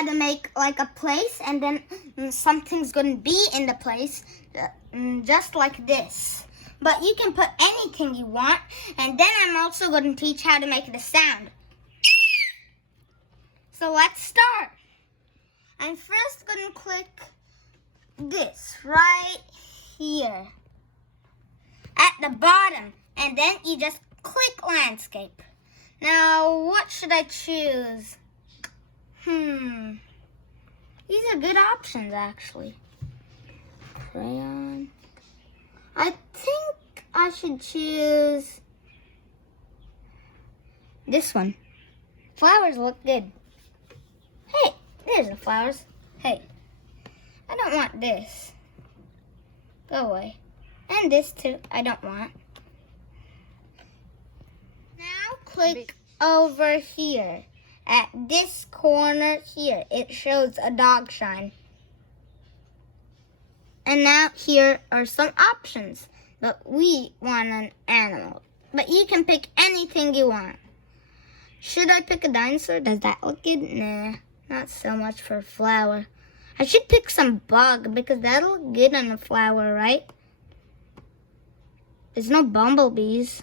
how to make like a place, and then something's going to be in the place, just like this. But you can put anything you want, and then I'm also going to teach how to make the sound. So let's start. I'm first going to click this right here at the bottom, and then you just click landscape. Now, what should I choose? These are good options, actually. Crayon. I think I should choose this one. Flowers look good. Hey, there's the flowers. Hey, I don't want this. Go away. And this too, I don't want. Now click over here. At this corner here, it shows a dog sign. And now here are some options. But we want an animal. But you can pick anything you want. Should I pick a dinosaur? Does that look good? Nah, not so much for a flower. I should pick some bug because that'll look good on a flower, right? There's no bumblebees.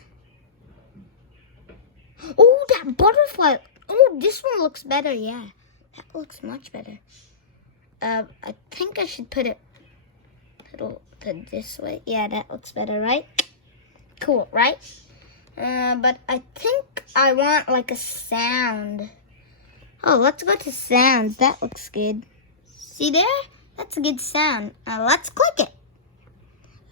Oh, that butterfly. Oh, this one looks better, yeah. That looks much better. I think I should put it this way. Yeah, that looks better, right? Cool, right? But I think I want like a sound. Oh, let's go to sounds. That looks good. See there? That's a good sound. Let's click it.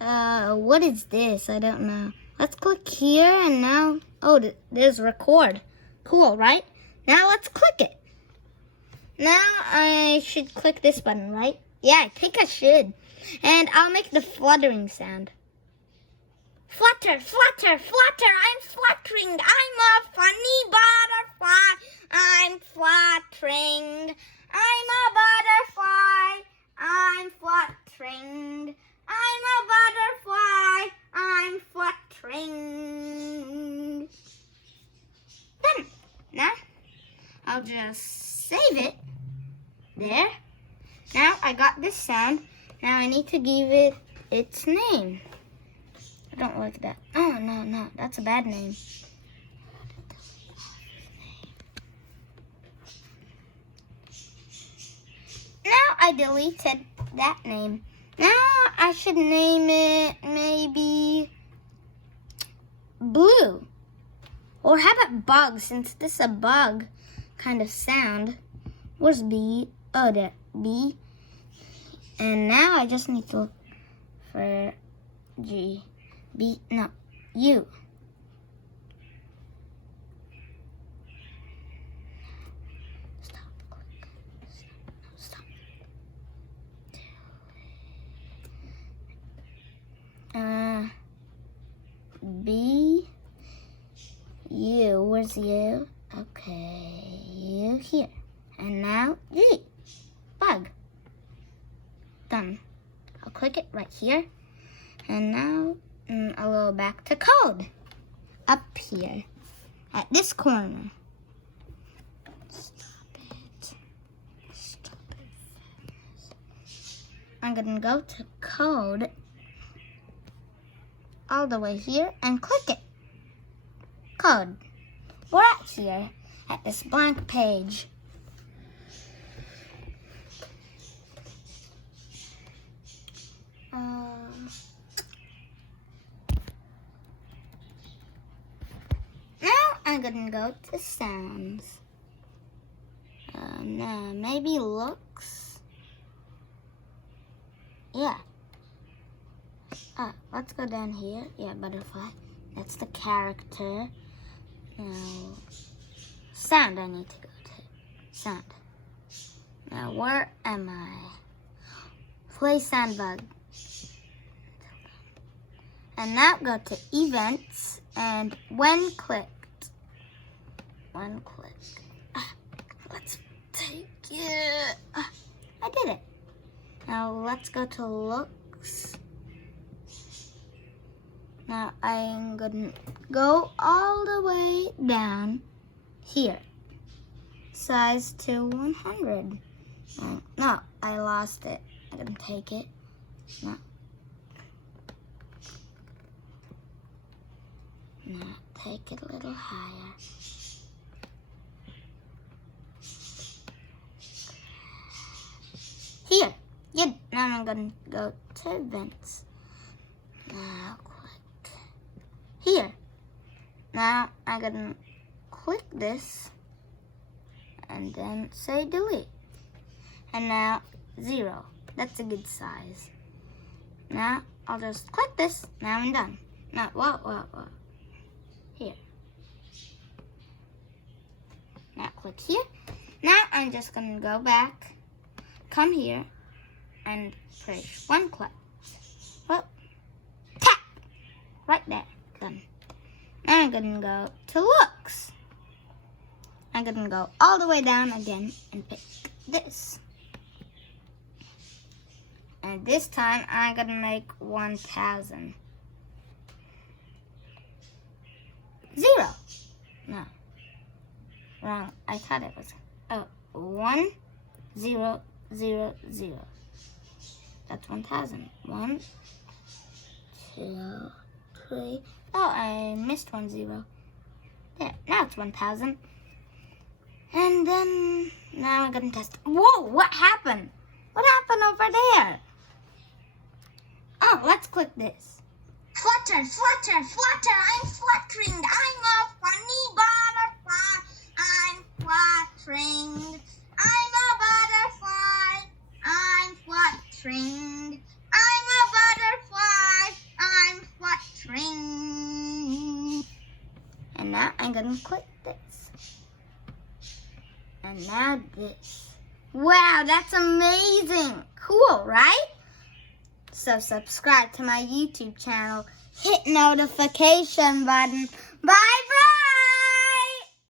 What is this? I don't know. Let's click here and now, oh, there's record. Cool, right? Now let's click it. Now I should click this button, right? Yeah, I think I should. And I'll make the fluttering sound. Flutter, flutter, flutter, I'm fluttering. I'm a funny butterfly. I'm fluttering. I'm a butterfly. I'm fluttering. I'm a butterfly. I'm fluttering. Done. Now, I'll just save it. There. Now I got this sound. Now I need to give it its name. I don't like that. Oh, no, that's a bad name. Now I deleted that name. Now I should name it maybe Blue. Or how about Bug, since this is a bug kind of sound. Where's B? Oh, there. B. And now I just need to look for G. B, no, U. Stop, click. Stop. B, U, where's U? Okay, U here. And now G, bug. Done. I'll click it right here. And now I'll go back to code. Up here. At this corner. Stop it. I'm going to go to code. All the way here. And click it. Code. We're at here. At this blank page. I'm gonna go to sounds. No, maybe looks. Yeah. Let's go down here. Yeah, butterfly. That's the character. Now, sound I need to go to. Sound. Now, where am I? Play sound bug. And now go to events and when clicked. One click. Let's take it. I did it. Now let's go to looks. Now I'm gonna go all the way down here. Size to 100. No, I lost it. I gotta take it. No. No, take it a little higher. Here. Yeah, now I'm gonna go to events. Now click here. Now I'm gonna click this and then say delete. And now 0. That's a good size. Now I'll just click this. Now I'm done. Now, whoa. Here. Now click here. Now I'm just gonna go back, come here, and push one click. Well, tap! Right there. Done. Now I'm gonna go to looks. I'm gonna go all the way down again and pick this. And this time I'm gonna make 1,000. 0. No. Wrong. I thought it was 1, 0, 0, 0. That's 1,000. 1, 2, 3. Oh, I missed 1 0. There. Now it's 1,000. And then now I'm gonna test. Whoa! What happened? What happened over there? Oh, let's click this. Flutter, flutter, flutter, I'm fluttering. I'm a funny butterfly. I'm fluttering. I'm a butterfly. I'm fluttering. I'm a butterfly. I'm fluttering. And now I'm gonna click this. And now this. Wow, that's amazing. Cool, right? So subscribe to my YouTube channel. Hit notification button. Bye.